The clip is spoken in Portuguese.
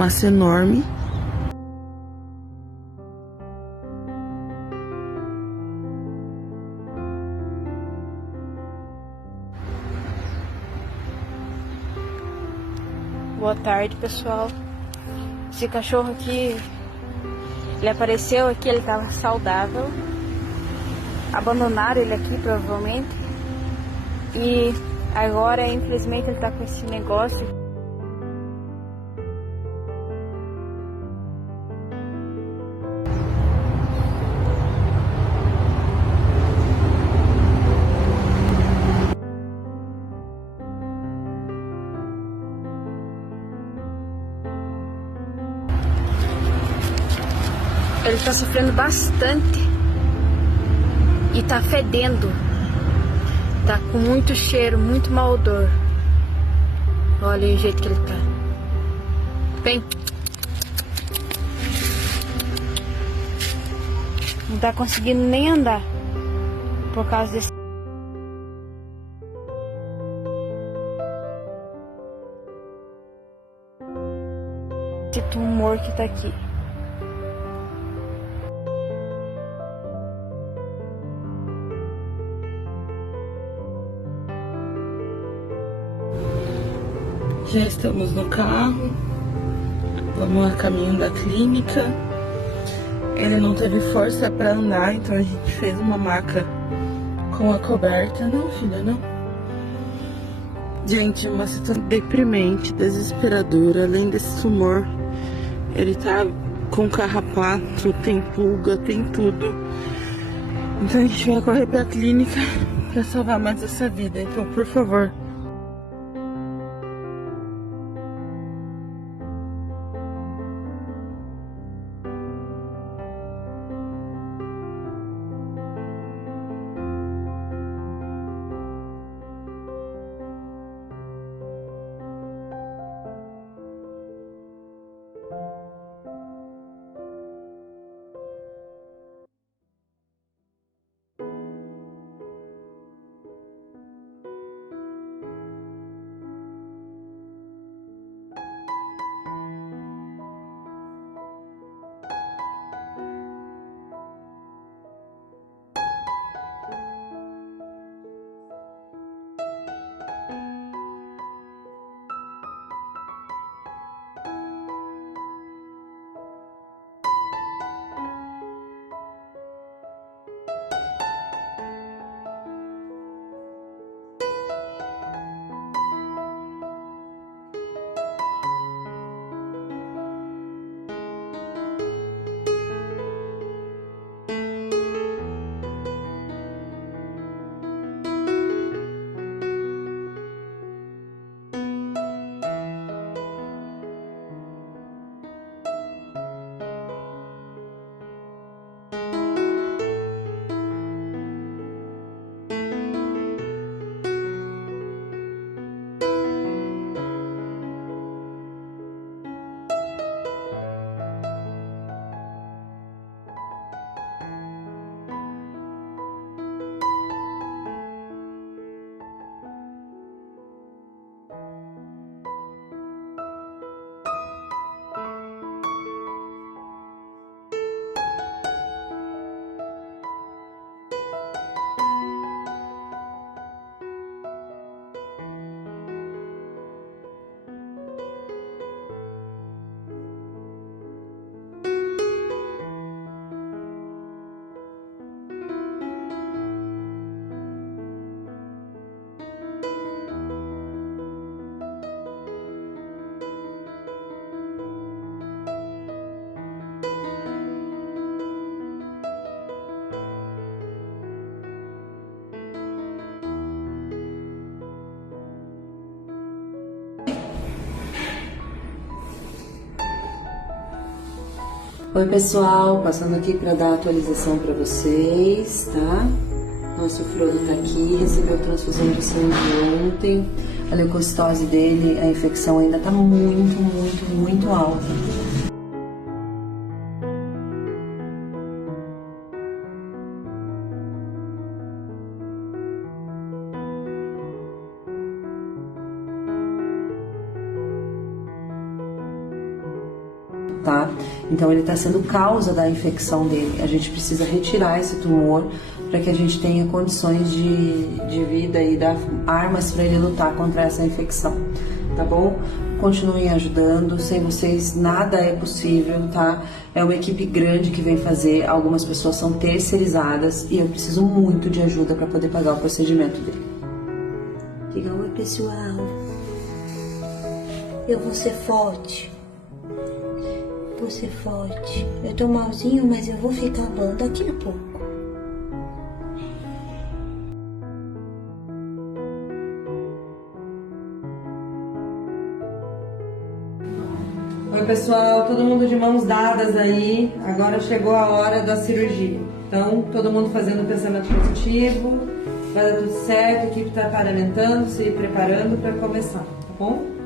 massa enorme. Boa tarde, pessoal. Esse cachorro aqui, ele apareceu aqui, ele tava saudável. Abandonaram ele aqui, provavelmente. E agora, infelizmente, ele tá com esse negócio. Ele tá sofrendo bastante e tá fedendo. Tá com muito cheiro, muito mau odor. Olha o jeito que ele tá. Vem. Não tá conseguindo nem andar por causa desse tumor que tá aqui. Já estamos no carro, vamos a caminho da clínica. Ele não teve força para andar, então a gente fez uma maca com a coberta. Não, filha, não. Gente, uma situação deprimente, desesperadora. Além desse tumor, ele tá com carrapato, tem pulga, tem tudo. Então a gente vai correr pra clínica pra salvar mais essa vida. Então, por favor, Oi pessoal, passando aqui para dar atualização para vocês, tá? Nosso Frodo tá aqui, recebeu transfusão de sangue ontem. A leucocitose dele, a infecção ainda tá muito alta. tá? Então ele está sendo causa da infecção dele. A gente precisa retirar esse tumor para que a gente tenha condições de vida e dar armas para ele lutar contra essa infecção, tá bom? Continuem ajudando, sem vocês nada é possível, tá? É uma equipe grande que vem fazer, algumas pessoas são terceirizadas e eu preciso muito de ajuda para poder pagar o procedimento dele. Diga oi, pessoal. Eu vou ser forte. Vou ser forte. Eu tô malzinho, mas eu vou ficar bom daqui a pouco. Oi pessoal, todo mundo de mãos dadas aí, agora chegou a hora da cirurgia. Então, todo mundo fazendo pensamento positivo, vai dar tudo certo, a equipe está paramentando, se preparando para começar, tá bom?